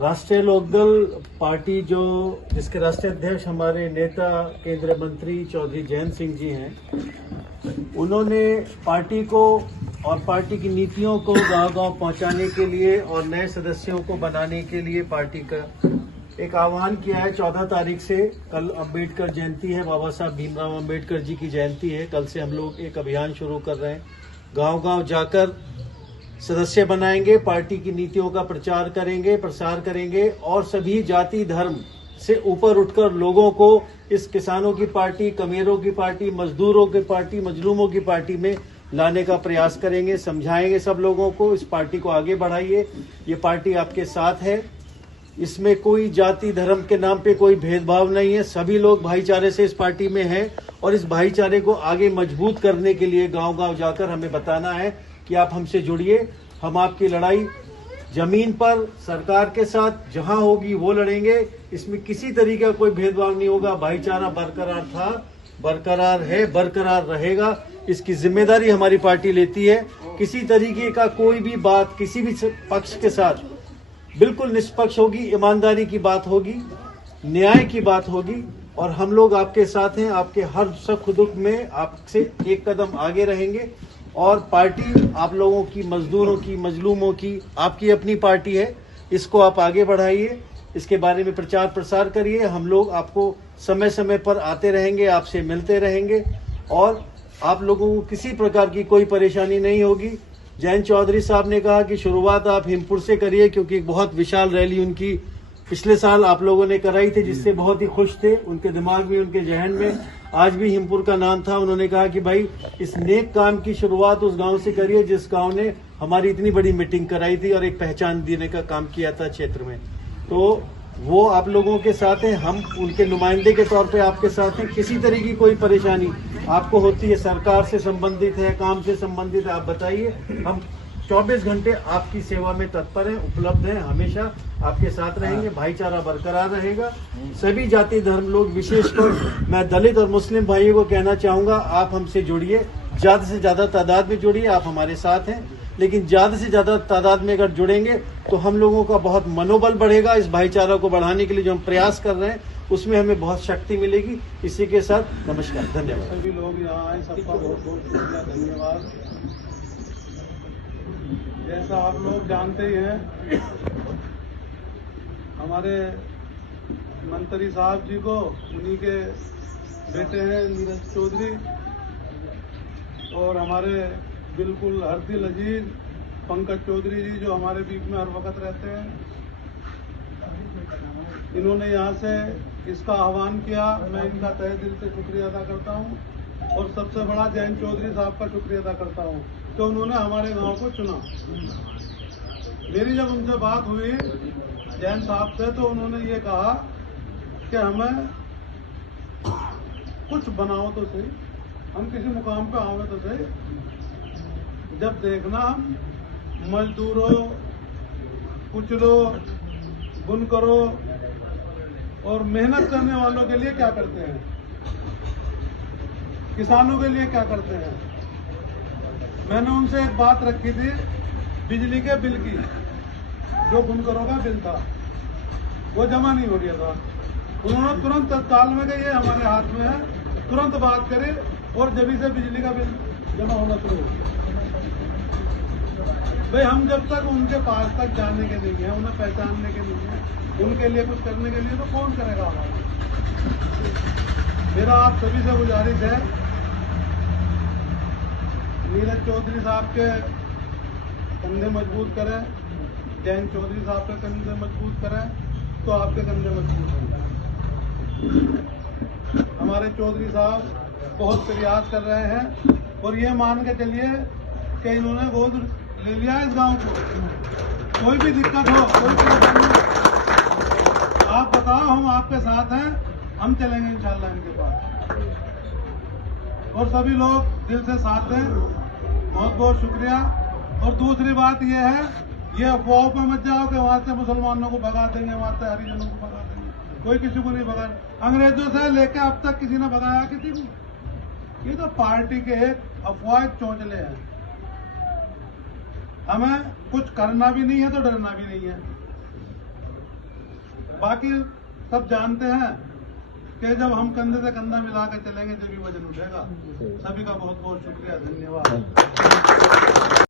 राष्ट्रीय लोकदल पार्टी जिसके राष्ट्रीय अध्यक्ष हमारे नेता केंद्रीय मंत्री चौधरी जयंत सिंह जी हैं, उन्होंने पार्टी को और पार्टी की नीतियों को गांव-गांव पहुंचाने के लिए और नए सदस्यों को बनाने के लिए पार्टी का एक आह्वान किया है। 14 तारीख से कल अंबेडकर जयंती है, बाबा साहब भीमराव अंबेडकर जी की जयंती है। कल से हम लोग एक अभियान शुरू कर रहे हैं, गांव-गांव जाकर सदस्य बनाएंगे, पार्टी की नीतियों का प्रचार करेंगे, प्रसार करेंगे और सभी जाति धर्म से ऊपर उठकर लोगों को इस किसानों की पार्टी, कमेरों की पार्टी, मजदूरों की पार्टी, मजलूमों की पार्टी में लाने का प्रयास करेंगे। समझाएंगे सब लोगों को, इस पार्टी को आगे बढ़ाइए, ये पार्टी आपके साथ है, इसमें कोई जाति धर्म के नाम पे कोई भेदभाव नहीं है, सभी लोग भाईचारे से इस पार्टी में हैं और इस भाईचारे को आगे मजबूत करने के लिए गांव-गांव जाकर हमें बताना है कि आप हमसे जुड़िए। हम आपकी लड़ाई जमीन पर सरकार के साथ जहां होगी वो लड़ेंगे, इसमें किसी तरीके का कोई भेदभाव नहीं होगा। भाईचारा बरकरार था, बरकरार है, बरकरार रहेगा, इसकी जिम्मेदारी हमारी पार्टी लेती है। किसी तरीके का कोई भी बात किसी भी पक्ष के साथ बिल्कुल निष्पक्ष होगी, ईमानदारी की बात होगी, न्याय की बात होगी और हम लोग आपके साथ हैं। आपके हर सुख दुख में आपसे एक कदम आगे रहेंगे और पार्टी आप लोगों की, मजदूरों की, मजलूमों की, आपकी अपनी पार्टी है, इसको आप आगे बढ़ाइए, इसके बारे में प्रचार प्रसार करिए। हम लोग आपको समय समय पर आते रहेंगे, आपसे मिलते रहेंगे और आप लोगों को किसी प्रकार की कोई परेशानी नहीं होगी। जयंत चौधरी साहब ने कहा कि शुरुआत आप हिमपुर से करिए, क्योंकि एक बहुत विशाल रैली उनकी पिछले साल आप लोगों ने कराई थी, जिससे बहुत ही खुश थे। उनके दिमाग में, उनके जहन में आज भी हिमपुर का नाम था। उन्होंने कहा कि भाई इस नेक काम की शुरुआत उस गांव से करिए जिस गांव ने हमारी इतनी बड़ी मीटिंग कराई थी और एक पहचान देने का काम किया था क्षेत्र में। तो वो आप लोगों के साथ हैं, हम उनके नुमाइंदे के तौर पे आपके साथ हैं। किसी तरह की कोई परेशानी आपको होती है, सरकार से संबंधित है, काम से संबंधित है, आप बताइए। हम 24 घंटे आपकी सेवा में तत्पर हैं, उपलब्ध हैं, हमेशा आपके साथ रहेंगे। भाईचारा बरकरार रहेगा। सभी जाति धर्म लोग, विशेषकर मैं दलित और मुस्लिम भाइयों को कहना चाहूंगा, आप हमसे जुड़िए, ज्यादा से ज्यादा तादाद में जुड़िए। आप हमारे साथ हैं, लेकिन ज्यादा से ज्यादा तादाद में अगर जुड़ेंगे तो हम लोगों का बहुत मनोबल बढ़ेगा। इस भाईचारा को बढ़ाने के लिए जो हम प्रयास कर रहे हैं उसमें हमें बहुत शक्ति मिलेगी। इसी के साथ नमस्कार, धन्यवाद। सभी लोग यहाँ आए, सबका बहुत बहुत शुक्रिया, धन्यवाद। जैसा आप लोग जानते ही हैं, हमारे मंत्री साहब जी को उन्हीं के बेटे हैं नीरज चौधरी और हमारे बिल्कुल हर दिल अजीज पंकज चौधरी जी जो हमारे बीच में हर वक्त रहते हैं। इन्होंने यहाँ से इसका आह्वान किया, मैं इनका तहे दिल से शुक्रिया अदा करता हूँ और सबसे बड़ा जयंत चौधरी साहब का शुक्रिया अदा करता हूँ तो उन्होंने हमारे गांव को चुना। मेरी जब उनसे बात हुई जयंत साहब से तो उन्होंने ये कहा कि हमें कुछ बनाओ तो सही, हम किसी मुकाम पे आवे तो सही, जब देखना हम मजदूरों, कुचलों, बुनकरों और मेहनत करने वालों के लिए क्या करते हैं, किसानों के लिए क्या करते हैं। मैंने उनसे एक बात रखी थी बिजली के बिल की, जो बुनकरों का बिल था वो जमा नहीं हो रहा था। उन्होंने तुरंत तत्काल में कहा ये हमारे हाथ में है, तुरंत बात करें और जब से बिजली का बिल जमा होना शुरू हो। भाई हम जब तक उनके पास तक जाने के नहीं है, उन्हें पहचानने के नहीं है, उनके लिए कुछ करने के लिए तो कौन करेगा हमारा। मेरा आप सभी से गुजारिश है, नीरज चौधरी साहब के कंधे मजबूत करें, जयंत चौधरी साहब के कंधे मजबूत करें तो आपके कंधे मजबूत होंगे। हमारे चौधरी साहब बहुत प्रयास कर रहे हैं और ये मान के चलिए कि इन्होंने गोद ले लिया इस गांव को। कोई भी दिक्कत हो, कोई परेशानी हो, आप बताओ, हम आपके साथ हैं, हम चलेंगे इंशाल्लाह इनके पास। और सभी लोग दिल से साथ दें, बहुत बहुत शुक्रिया। और दूसरी बात यह है, ये अफवाहों पर मत जाओ कि वहां से मुसलमानों को भगा देंगे, वहां से हरिजनों को भगा देंगे। कोई किसी को नहीं भगा, अंग्रेजों से लेकर अब तक किसी ने भगाया किसी को। ये तो पार्टी के एक अफवाह चौंचले हैं। हमें कुछ करना भी नहीं है तो डरना भी नहीं है। बाकी सब जानते हैं कि जब हम कंधे से कंधा मिला के चलेंगे जब भी वजन उठेगा। सभी का बहुत बहुत शुक्रिया, धन्यवाद।